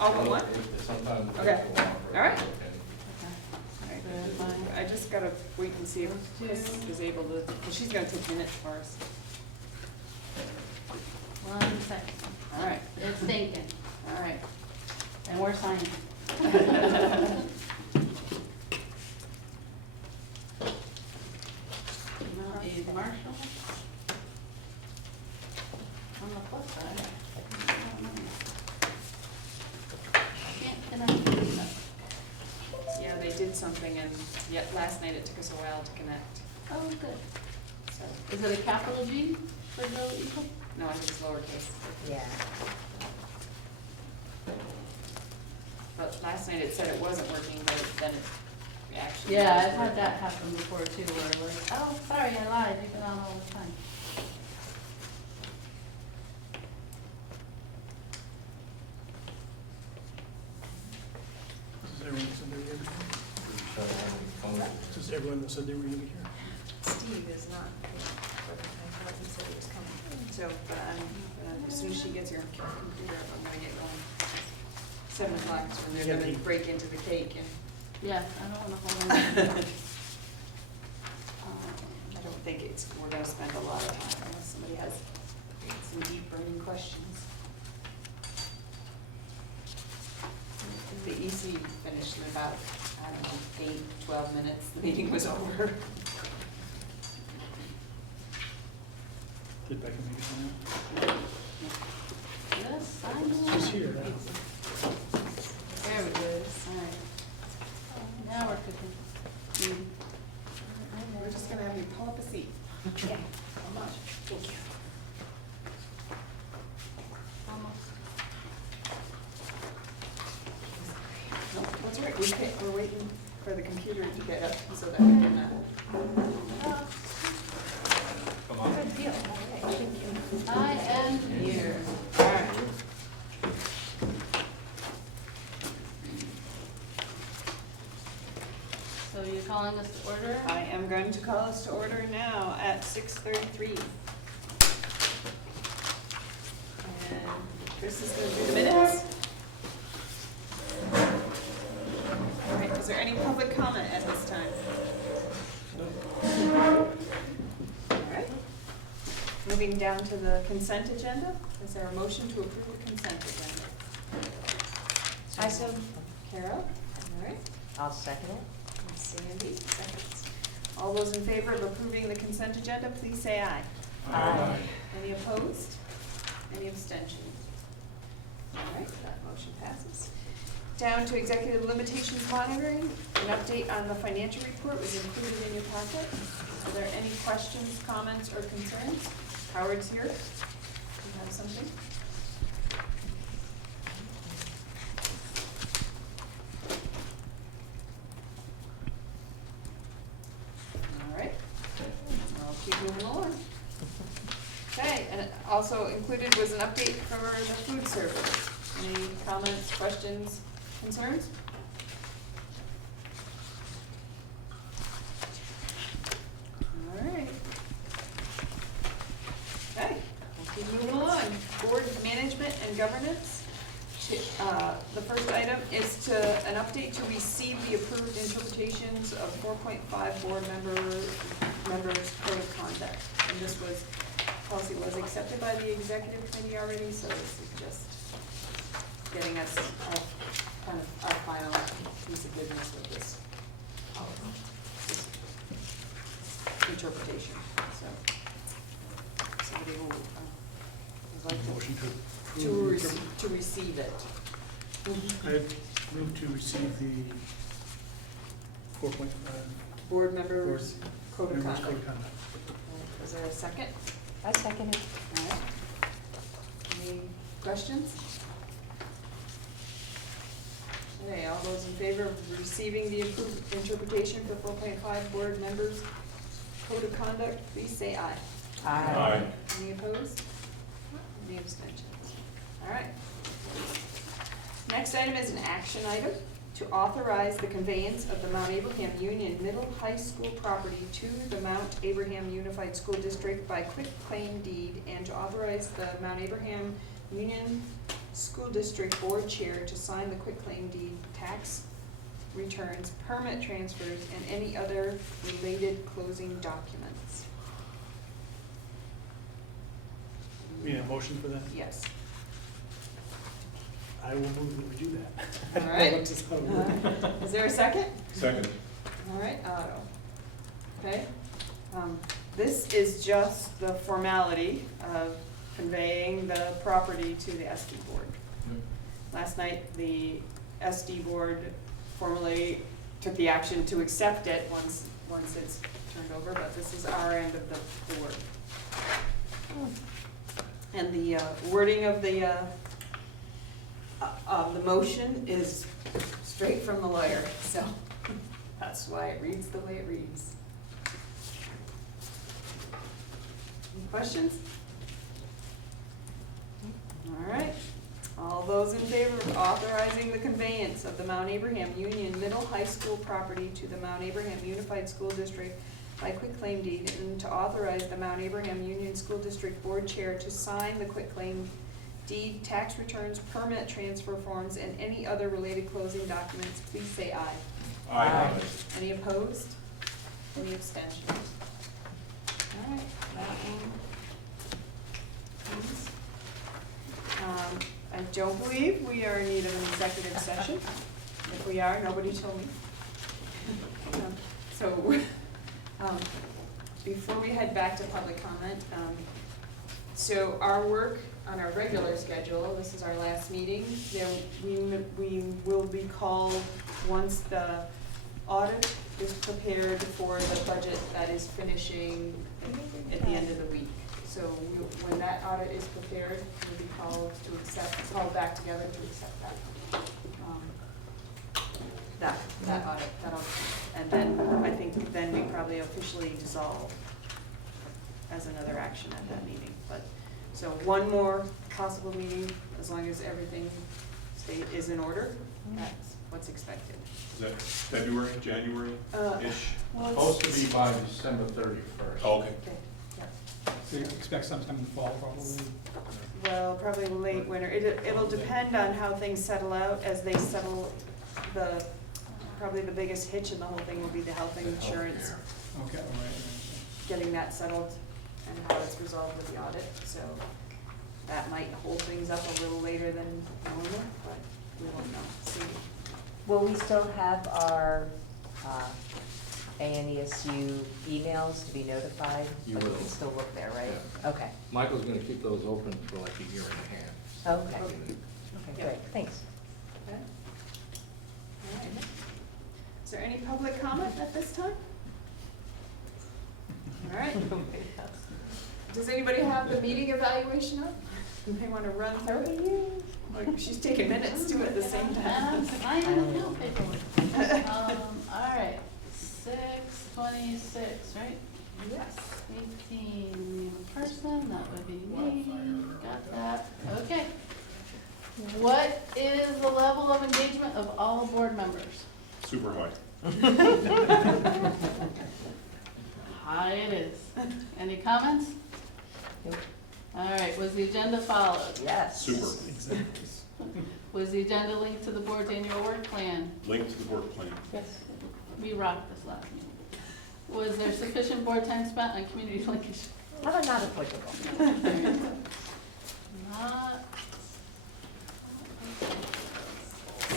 All but one? Sometimes. it Okay. takes a while for it to All right. work Alright, I just gotta wait and see if Chris is able to, well, she's gonna take minutes for us. 1 second. All right, It's thinking, all right. and we're signing. MtAbe Marshall. On the plus side. Can't connect to this. Yeah, they did something and yet last night it took us a while to connect, Oh, good. so, Is it a capital G for Go Eagle? no, I think it's lowercase. Yeah. But last night it said it wasn't working, but then it actually. Yeah, was I've had working. that happen before too, where like, oh, sorry, I lied, you've been on all the time. This is everyone that said they were here. out. This is everyone that said they were gonna be here. Steve is not here, but I thought he said he was coming. So, but as soon as she gets her computer, I'm gonna get going. 7 o'clock is when they're gonna break into the cake and, Yeah, I don't wanna hold on. I don't think we're gonna spend a lot of time unless somebody has some deep burning questions. The EC finished in about, I don't know, 8, 12 minutes, the meeting was over. Did Becca make it on Yes, I that? know. She's here now. There we go, alright. Now we're cooking. We're just gonna have you pull up a seat. Okay. How much? Thank you. Almost. No, that's all right, we're waiting for the computer to get up so that we can, Come on. Good deal. Okay, thank you. I am here. all right. So you're calling us to order? I am going to call us to order now at 6:33. And Chris is gonna do the minutes. All right, is there any public comment at this time? All right. Moving down to the consent agenda, is there a motion to approve the consent agenda? I so. Carol, all right. I'll second it. And Sandy, seconds. All those in favor of approving the consent agenda, please say aye. Aye. Any opposed? Any abstentions? All right, that motion passes. Down to executive limitations monitoring, an update on the financial report was included in your packet. Are there any questions, comments, or concerns? Howard's here. You have something? All right, I'll keep moving along. Okay, and also included was an update for the food service. Any comments, questions, concerns? All right. Okay, we'll keep moving along. Board management and governance. The first item is an update to receive the approved interpretations of 4.5 board members' code of conduct. And this policy was accepted by the executive committee already, so this is just getting us kind of our final piece of business with this interpretation. So somebody will, would like Motion to to approve. to receive it. I move to receive the 4.5. Board members' code of members' conduct. code of conduct. Is there a second? I second it. All right. Any questions? Okay, all those in favor of receiving the approved interpretation for 4.5 board members' code of conduct, please say aye. Aye. Any opposed? Any abstentions? All right. Next item is an action item to authorize the conveyance of the Mount Abraham Union Middle High School property to the Mount Abraham Unified School District by quitclaim deed, and to authorize the Mount Abraham Union School District Board Chair to sign the quitclaim deed, tax returns, permit transfers, and any other related closing documents. We need a motion for that? Yes. I will move that we do that. All right. What's this how it works? Is there a second? Second. All right, Otto. Okay. This is just the formality of conveying the property to the SD Board. Last night, the SD Board formally took the action to accept it once it's turned over, but this is our end of the board. And the wording of the motion is straight from the lawyer, so that's why it reads the way it reads. Any questions? All right. All those in favor of authorizing the conveyance of the Mount Abraham Union Middle High School property to the Mount Abraham Unified School District by quitclaim deed, and to authorize the Mount Abraham Union School District Board Chair to sign the quitclaim deed, tax returns, permit transfer forms, and any other related closing documents, please say aye. Aye. Any opposed? Any abstentions? All right, that one. Please. I don't believe we are in need of an executive session. If we are, nobody told me. So, before we head back to public comment, so our work on our regular schedule, this is our last meeting, we will be called once the audit is prepared for the budget that is finishing at the end of the week. So when that audit is prepared, we'll be called back together to accept that audit. And then I think then we probably officially dissolve as another action at that meeting. But so one more possible meeting, as long as everything is in order. That's what's expected. Is that February, January-ish? Well, Supposed to be by December 31st. Oh, okay. Okay, yeah. So you expect sometime in the fall, probably? Well, probably late winter. It'll depend on how things settle out. As they settle, probably the biggest hitch in the whole thing will be the health insurance, Okay, all right. getting that settled and how it's resolved with the audit. So that might hold things up a little later than normal, but we won't know. See. Will we still have our ANESU emails to be notified? You But we will. can still look there, right? Okay. Michael's gonna keep those open for like a year and a half. Okay. Okay. Okay, Yeah. great, thanks. Okay. All right. Is there any public comment at this time? All right. Does anybody have the meeting evaluation up? They want to run through it? Like, she's taking minutes too at the same time. I don't know paperwork. All right, 6/26, right? Yes. 18, person, that would be me, got that, okay. What is the level of engagement of all board members? Super high. High it is. Any comments? Nope. All right, was the agenda followed? Yes. Super. Exactly. Was the agenda linked to the board's annual work plan? Link to the work plan. Yes. We rocked this last meeting. Was there sufficient board time spent on community linkage? How about not applicable? Not.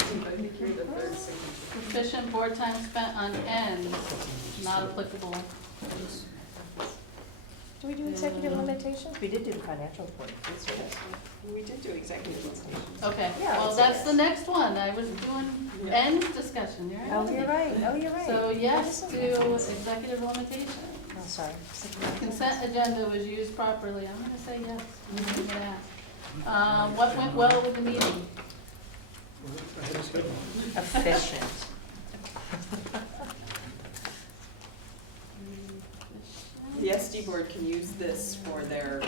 I think you're the third signature. Sufficient board time spent on ends, not applicable. Do we do executive limitations? We did do the financial report. We did do executive limitations. Okay, Yeah, well, it's that's okay. the next one. I was doing Yeah. ends discussion, you're right. Oh, you're right, oh, you're right. So yes That to is okay. executive limitation. Oh, sorry. Consent agenda was used properly. I'm gonna say yes. I'm gonna ask. What went well with the meeting? Well, ahead of schedule. Efficient. The SD board can use this for their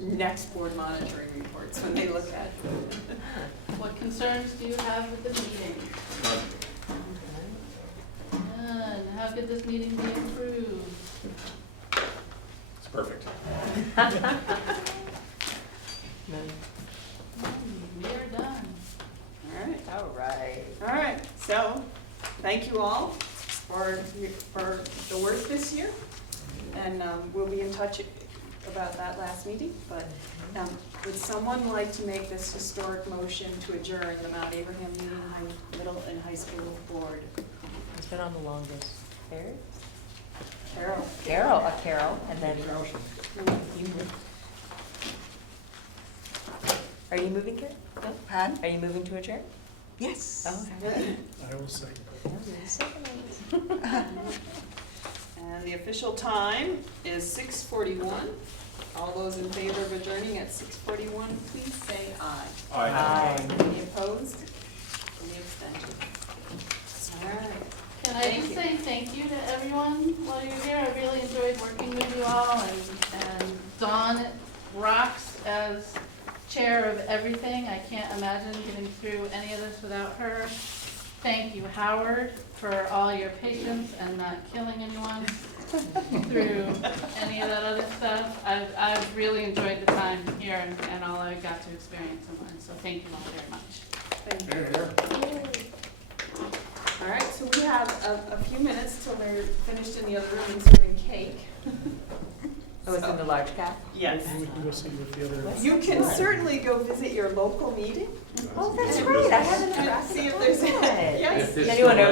next board monitoring reports when they look at it. What concerns do you have with the meeting? None. How could this meeting be improved? It's perfect. None. So, thank you all for the work this year. And we'll be in touch about that last meeting. But would someone like to make this historic motion to adjourn the Mount Abraham Union Middle and High School Board? It's been on the longest. Carol? Carol. Carol, and then you move. Are you moving, Karen? No? Pardon? Are you moving to adjourn? Yes. Oh, okay. I will second. And the official time is 6:41. All those in favor of adjourning at 6:41, please say aye. Aye. Any opposed? Any abstentions? All right. Can I Thank just you. say thank you to everyone while you're here? I really enjoyed working with you all, and Dawn rocks as chair of everything. I can't imagine getting through any of this without her. Thank you, Howard, for all your patience and not killing anyone through any of that other stuff. I've really enjoyed the time here and all I got to experience and learn, so thank you all very much. Thank you. All right, so we have a few minutes till we're finished in the other room and serving cake. Oh, it's in the large cap? Yes. We can go see what the other. You can certainly go visit your local meeting. Oh, that's right, I haven't. And see if there's, yes. If it's Anyone still over